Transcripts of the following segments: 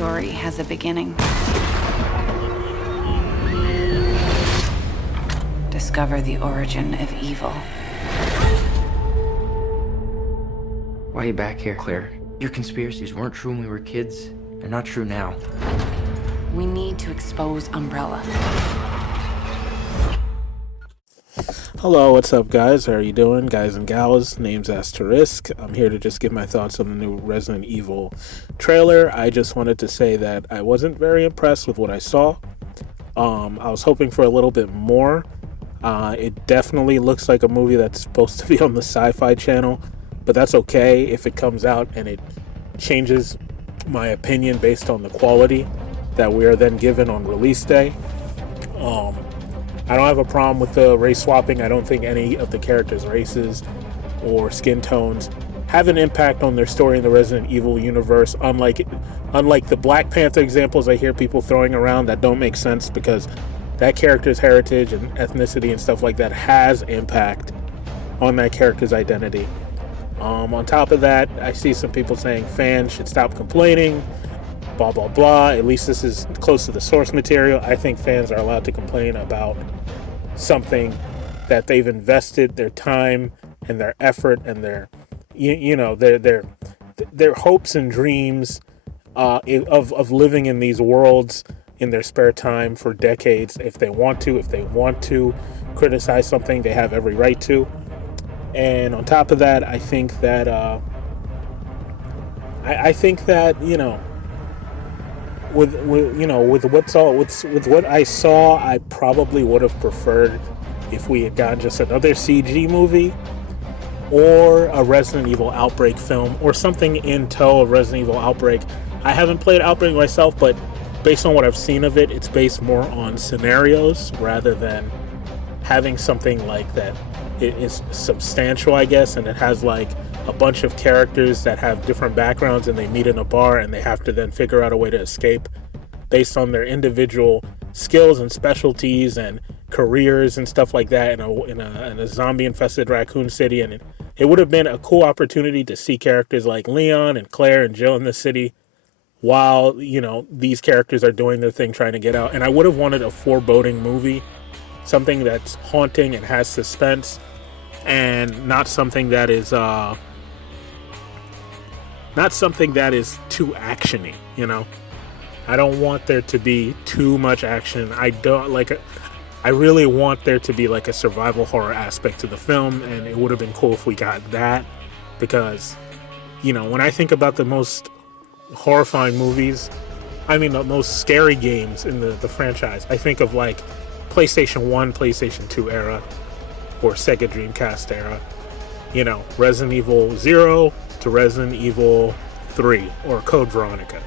story has a beginning. Discover the origin of evil. Why are you back here, Claire? Your conspiracies weren't true when we were kids. They're not true now. We need to expose Umbrella. Hello, what's up, guys? How are you doing, guys and gals? Name's Asterisk. I'm here to just give my thoughts on the new Resident Evil trailer. I just wanted to say that I wasn't very impressed with what I saw. I was hoping for a little bit more. It definitely looks like a movie that's supposed to be on the Sci-Fi Channel, but that's okay if it comes out and it changes my opinion based on the quality that we are then given on release day. I don't have a problem with the race swapping. I don't think any of the characters' races or skin tones have an impact on their story in the Resident Evil universe, unlike the Black Panther examples I hear people throwing around that don't make sense, because that character's heritage and ethnicity and stuff like that has impact on that character's identity. On top of that, I see some people saying fans should stop complaining, blah, blah, blah. At least this is close to the source material. I think fans are allowed to complain about something that they've invested their time and their effort and their hopes and dreams of living in these worlds in their spare time for decades. If they want to criticize something, they have every right to. And on top of that, I think that with what I saw, I probably would have preferred if we had gotten just another CG movie or a Resident Evil Outbreak film or something in tow of Resident Evil Outbreak. I haven't played Outbreak myself, but based on what I've seen of it, it's based more on scenarios rather than having something like that. It is substantial, I guess, and it has like a bunch of characters that have different backgrounds and they meet in a bar and they have to then figure out a way to escape based on their individual skills and specialties and careers and stuff like that in a zombie infested Raccoon City. And it would have been a cool opportunity to see characters like Leon and Claire and Jill in the city while these characters are doing their thing trying to get out. And I would have wanted a foreboding movie, something that's haunting and has suspense, and not something that is too actiony. I don't want there to be too much action. I really want there to be like a survival horror aspect to the film, and it would have been cool if we got that, because when I think about the most horrifying movies, the most scary games in the franchise, I think of like PlayStation 1, PlayStation 2 era, or Sega Dreamcast era. Resident Evil 0 to Resident Evil 3 or Code Veronica.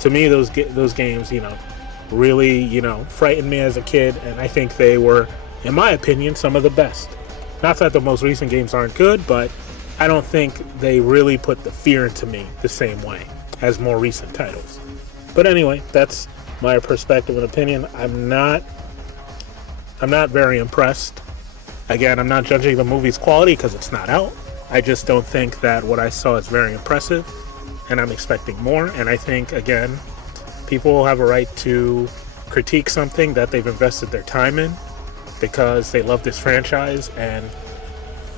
To me, those games, really, frightened me as a kid, and I think they were, in my opinion, some of the best. Not that the most recent games aren't good, but I don't think they really put the fear into me the same way as more recent titles. But anyway, that's my perspective and opinion. I'm not very impressed. Again, I'm not judging the movie's quality because it's not out. I just don't think that what I saw is very impressive, and I'm expecting more. And I think, again, people have a right to critique something that they've invested their time in because they love this franchise, and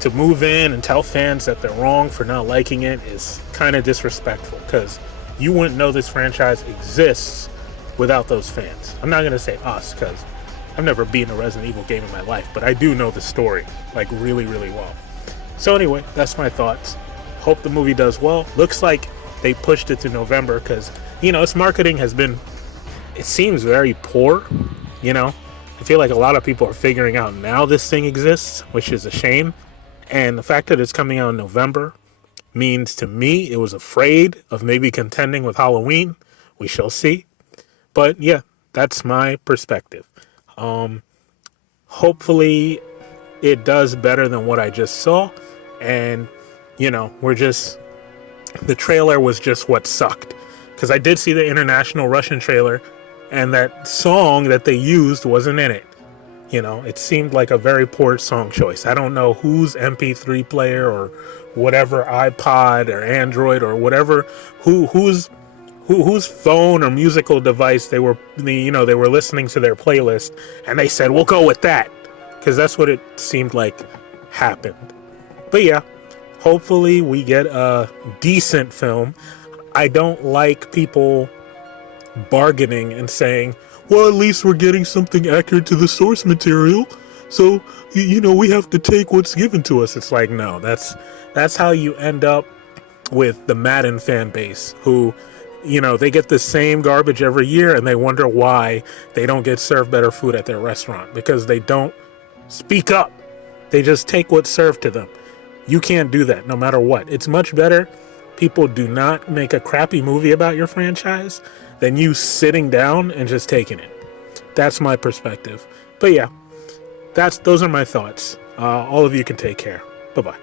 to move in and tell fans that they're wrong for not liking it is kind of disrespectful, because you wouldn't know this franchise exists without those fans. I'm not going to say us, because I've never beaten a Resident Evil game in my life, but I do know the story, like, really, really well. So anyway, that's my thoughts. Hope the movie does well. Looks like they pushed it to November because, its marketing has been, it seems very poor, I feel like a lot of people are figuring out now this thing exists, which is a shame. And the fact that it's coming out in November means to me it was afraid of maybe contending with Halloween. We shall see. But yeah, that's my perspective. Hopefully it does better than what I just saw, and the trailer was just what sucked, because I did see the international Russian trailer, and that song that they used wasn't in it. It seemed like a very poor song choice. I don't know whose MP3 player or whatever, iPod or Android or whatever, whose whose phone or musical device they were listening to their playlist, and they said, we'll go with that, because that's what it seemed like happened. But yeah, hopefully we get a decent film. I don't like people bargaining and saying, well, at least we're getting something accurate to the source material, so we have to take what's given to us. It's like, no, that's how you end up with the Madden fan base, who they get the same garbage every year, and they wonder why they don't get served better food at their restaurant, because they don't speak up. They just take what's served to them. You can't do that no matter what. It's much better people do not make a crappy movie about your franchise than you sitting down and just taking it. That's my perspective. But yeah, those are my thoughts. All of you can take care. Bye-bye.